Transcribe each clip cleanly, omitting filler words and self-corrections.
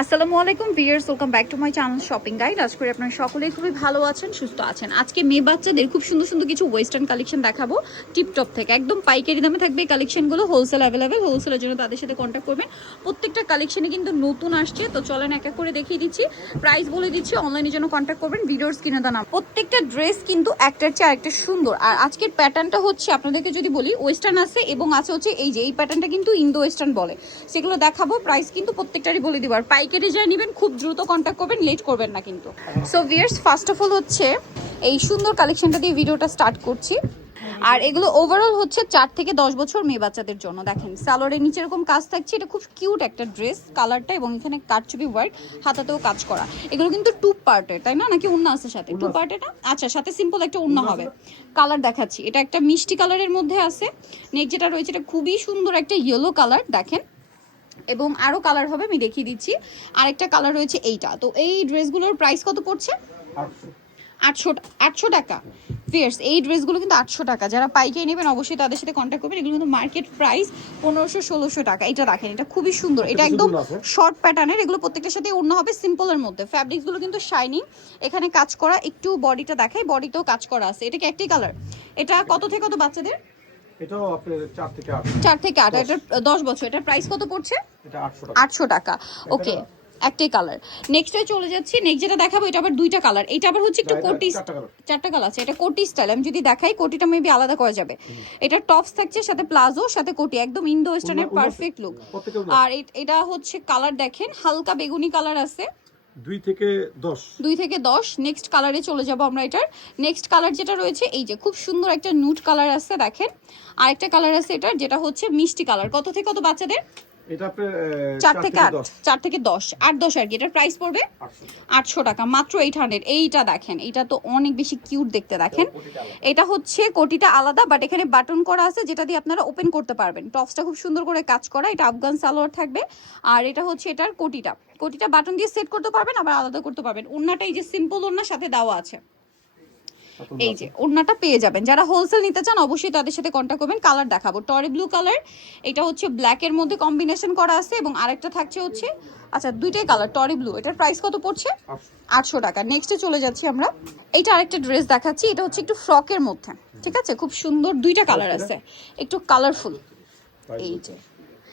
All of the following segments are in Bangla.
আসসালামু আলাইকুম viewers, welcome back to my channel shopping guide. আজ করে আপনারা সকলেই খুবই ভালো আছেন, সুস্থ আছেন। আজকে মেয়ে বাচ্চাদের খুব সুন্দর সুন্দর কিছু ওয়েস্টার্ন কালেকশন দেখাবো টিপটপ থেকে। একদম পাইকারি দামে থাকবে এই কালেকশনগুলো, হোলসেল অ্যাভেলেবেল। হোলসেলের জন্য তাদের সাথে কন্ট্যাক্ট করবেন। প্রত্যেকটা কালেকশনে কিন্তু নতুন আসছে, তো চলেন এক এক করে দেখিয়ে দিচ্ছি, প্রাইস বলে দিচ্ছি। অনলাইনের জন্য কন্ট্যাক্ট করবেন, ভিডিওর স্ক্রিনে দেওয়া নাম। প্রত্যেকটা ড্রেস কিন্তু একটার চেয়ে আরেকটা সুন্দর। আর আজকের প্যাটার্নটা হচ্ছে আপনাদেরকে যদি বলি, ওয়েস্টার্ন আছে এবং আছে হচ্ছে এই প্যাটার্নটা কিন্তু ইন্দো ওয়েস্টার্ন বলে, সেগুলো দেখাবো। প্রাইস কিন্তু প্রত্যেকটারই বলে দিব। আর পাইকারি যা নেবেন খুব দ্রুত কন্ট্যাক্ট করবেন, লেট করবেন না কিন্তু। So viewers, first of all হচ্ছে এই সুন্দর কালেকশনটা দিয়ে ভিডিওটা স্টার্ট করছি। আর এগুলো ওভারঅল হচ্ছে 4 থেকে 10 বছর মেয়ে বাচ্চাদের জন্য। দেখেন সালোয়ারের নিচে এরকম কাজ থাকছে, এটা খুব কিউট একটা ড্রেস কালারটা, এবং এখানে কারচুপি ওয়ার্ক, হাতাতেও কাজ করা। এগুলো কিন্তু 2 পার্টের, তাই না? নাকি ওড়না আছে সাথে? 2 পার্টের না? আচ্ছা, সাথে সিম্পল একটা ওড়না হবে। কালার দেখাচ্ছি, এটা একটা মিষ্টি কালারের মধ্যে আছে। নেক্সট যেটা রয়েছে এটা খুবই সুন্দর একটা ইয়েলো কালার, দেখেন। এবং আরো কালার হবে, আমি দেখিয়ে দিচ্ছি। আরেকটা কালার রয়েছে এইটা। তো এই ড্রেসগুলোর প্রাইস কত পড়ছে? 800 টাকা। ফিয়ার্স, এই ড্রেসগুলো কিন্তু 800 টাকা। যারা পাইকারি নেবেন অবশ্যই তাদের সাথে কন্ট্যাক্ট করবেন। এগুলো কিন্তু মার্কেট প্রাইস 1500-1600 টাকা। এটা দেখেন, এটা খুবই সুন্দর, এটা একদম শর্ট প্যাটার্নের। এগুলো প্রত্যেকটার সাথে অন্য হবে সিম্পলের মধ্যে। ফ্যাব্রিক্সগুলো কিন্তু শাইনিং, এখানে কাজ করা। একটু বডিটা দেখাই, বডিতেও কাজ করা আছে। এটা কি একটি কালার? এটা কত থেকে কত বাচ্চাদের? এটাও আপনার 4 থেকে 8। 4 থেকে 8, এটা 10 বছর। এটার প্রাইস কত পড়ছে? এটা 800 টাকা। 800 টাকা। ওকে, একটাই কালার। নেক্সটে চলে যাচ্ছি। নেক্সট যেটা দেখাবো এটা আবার 2টা কালার। এটা আবার হচ্ছে একটু কোটি, 4টা কালার আছে। এটা কোটি স্টাইল। আমি যদি দেখাই, কোটিটা মেবি আলাদা করা যাবে। এটা টপস থাকছে, সাথে প্লাজো, সাথে কোটি, একদম ইন্দো ওয়েস্টার্নের পারফেক্ট লুক। আর এটা হচ্ছে কালার দেখেন, হালকা বেগুনি কালার আছে। 2 থেকে 10। 2 থেকে 10। নেক্সট কালারে চলে যাব আমরা। এটার নেক্সট কালার যেটা রয়েছে এই যে খুব সুন্দর একটা নুট কালার আছে, দেখেন। আরেকটা কালার আছে এটার, যেটা হচ্ছে মিষ্টি কালার। কত থেকে কত বাচ্চাদের? এটা আপনার 4 থেকে 8, 4 থেকে 10, 8-10 আর কি। এটার প্রাইস পড়বে 800 টাকা, মাত্র 800। এইটা দেখেন, এইটা তো অনেক বেশি কিউট দেখতে, দেখেন। এটা হচ্ছে কোটিটা আলাদা, বাট এখানে বাটন করা আছে, যেটা দিয়ে আপনারা ওপেন করতে পারবেন। টপসটা খুব সুন্দর করে কাজ করা। এটা আফগান সালোয়ার থাকবে। আর এটা হচ্ছে এটার কোটিটা বাটন দিয়ে সেট করতে পারবেন, আবার আলাদা করতে পারবেন। ওড়নাটা এই যে সিম্পল ওড়না, সাথে দেওয়া আছে। এই যে ওড়নাটা পেয়ে যাবেন। যারা হোলসেল নিতে চান অবশ্যই তাদের সাথে কন্ট্যাক্ট করবেন। কালার দেখাবো, টরি ব্লু কালার। এটা হচ্ছে ব্ল্যাক এর মধ্যে কম্বিনেশন করা আছে, এবং আরেকটা থাকছে হচ্ছে, আচ্ছা দুইটাই কালার টরি ব্লু। এটার প্রাইস কত পড়ছে? 800 টাকা। নেক্সটে চলে যাচ্ছি আমরা। এটা আরেকটা ড্রেস দেখাচ্ছি, এটা হচ্ছে একটু ফ্রকের মধ্যে, ঠিক আছে? খুব সুন্দর, 2টা কালার আছে, একটু কালারফুল। এই যে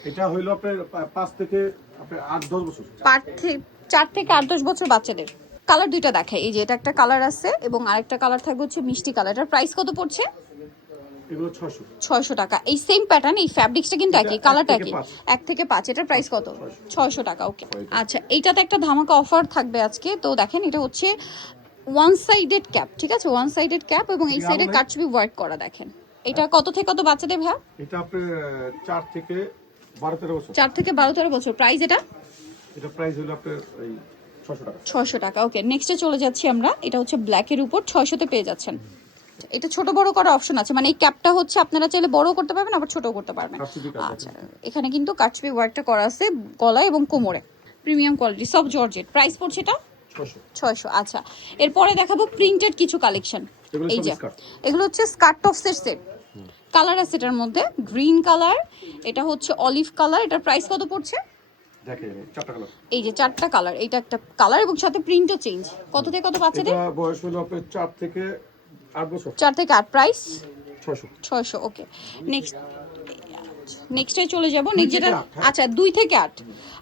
এটা হইলো আপনার 5 থেকে আপনার 8-10 বছর। 4 থেকে 8-10 বছর বাচ্চাদের। কালার 2টা দেখাই। এই যে এটা একটা কালার আছে, এবং আরেকটা কালার থাকবে হচ্ছে মিষ্টি কালার। এটার প্রাইস কত পড়ছে? এগুলো 600। 600 টাকা। এই সেম প্যাটার্ন, এই ফ্যাব্রিক্সটা কিন্তু একই, কালারটা একই। 1 থেকে 5। এটার প্রাইস কত? 600 টাকা। ওকে, আচ্ছা। এইটাতে একটা ধামাকা অফার থাকবে আজকে। তো দেখেন, এটা হচ্ছে ওয়ান সাইডেড ক্যাপ, ঠিক আছে? ওয়ান সাইডেড ক্যাপ, এবং এই সাইডে কারচুপি ওয়ার্ক করা, দেখেন। এটা কত থেকে কত বাচ্চাদের ভাই? এটা আপনার 4 থেকে 12-13 বছর। 4 থেকে 12-13 বছর। প্রাইস এটা প্রাইস হলো আপনার এই 600 টাকা। 600 টাকা। ওকে, নেক্সটে চলে যাচ্ছি আমরা। এটা হচ্ছে ব্ল্যাকের উপর, 600 তে পেয়ে যাচ্ছেন। এটা ছোট বড় করার অপশন আছে, মানে এই ক্যাপটা হচ্ছে আপনারা চাইলে বড় করতে পারবেন, আবার ছোট করতে পারবেন। আচ্ছা, এখানে কিন্তু কারচুপি ওয়ার্কটা করা আছে গলায় এবং কোমরে, প্রিমিয়াম কোয়ালিটি, সব জর্জেট। প্রাইস পড়ছে এটা 600। আচ্ছা, এরপরে দেখাবো প্রিন্টেড কিছু কালেকশন। এই যে এগুলো হচ্ছে স্কার্ট টপসের সেট। কালার আছে এটার মধ্যে, গ্রিন কালার, এটা হচ্ছে অলিভ কালার। এটার প্রাইস কত পড়ছে? দেখেন 4টা কালার। এই যে 4টা কালার, এটা একটা কালার, এবং সাথে প্রিন্টও চেঞ্জ। কত থেকে কত বাচ্চাদের? এটা বয়স হলো আপনার 4 থেকে 8 বছর। 4 থেকে 8। প্রাইস 600। ওকে, নেক্সটে চলে যাব। নেক্সট যেটা, আচ্ছা 2 থেকে 8।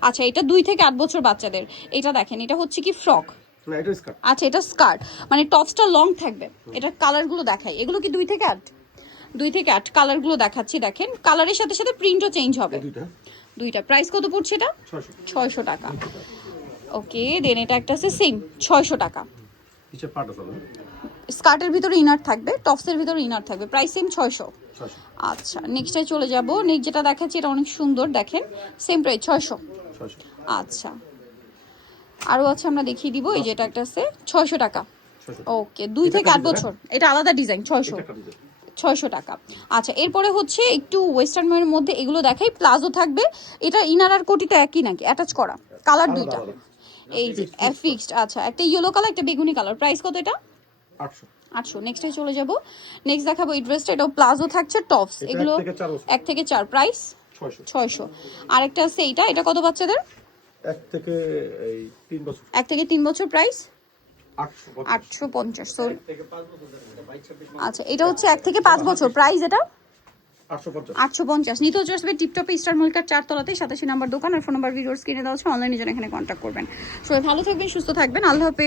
আচ্ছা, এটা 2 থেকে 8 বছর বাচ্চাদের। এটা দেখেন, এটা হচ্ছে কি ফ্রক? না, এটা স্কার্ট। আচ্ছা, এটা স্কার্ট, মানে টপসটা লং থাকবে। এটার কালারগুলো দেখাই। এগুলো কি 2 থেকে 8? 2 থেকে 8 কালারগুলো দেখাচ্ছি, দেখেন। কালারের সাথে সাথে প্রিন্টও চেঞ্জ হবে। দুইটা। প্রাইস কত পড়ছে এটা? 600 টাকা। ওকে, দেন এটা একটা আছে সেম 600 টাকা। নিচে পাট আছে, স্কার্টের ভিতরে ইনার থাকবে, টপসের ভিতরে ইনার থাকবে। Price same 600। আচ্ছা, নেক্সটে চলে যাব। নেক্সট যেটা দেখাচ্ছি এটা অনেক সুন্দর, দেখেন। Same price 600। আচ্ছা, আরও আছে, আমরা দেখিয়ে দিব। এই যে এটা একটা আছে 600 টাকা। ওকে, 2 থেকে 8 বছর। এটা আলাদা ডিজাইন, 600 টাকা। আচ্ছা, এরপরে হচ্ছে একটু ওয়েস্টার্ন ওয়্যারের মধ্যে এগুলো দেখাই। প্লাজো থাকবে। এটা ইনার আর কোটিটা একই নাকি অ্যাটাচ করা? কালার 2টা। এই যে ফিক্সড। আচ্ছা, একটা ইয়েলো কালার, একটা বেগুনি কালার। প্রাইস কত এটা? 800। নেক্সটে চলে যাব। নেক্সট দেখাবো এই ড্রেসটা। এটাও প্লাজো থাকছে, টপস। এগুলো 1 থেকে 4। প্রাইস 600। আরেকটা আছে এইটা, এটা কত বাচ্চাদের? 1 থেকে এই 3 বছর 1 থেকে 3 বছর, প্রাইস 850 850। সো আচ্ছা, এটা হচ্ছে 1 থেকে 5 বছর, প্রাইস এটা 850 850। নিতে হচ্ছে আসবে টিপটপে স্টার মল্লিকার 4 তলাতে 87 নাম্বার দোকান, আর ফোন নাম্বার ভিডিওস কিনে দেওয়া হচ্ছে, অনলাইনে জন্য এখানে কন্ট্যাক্ট করবেন। সবাই ভালো থাকবেন, সুস্থ থাকবেন, আল্লাহ হাফেজ।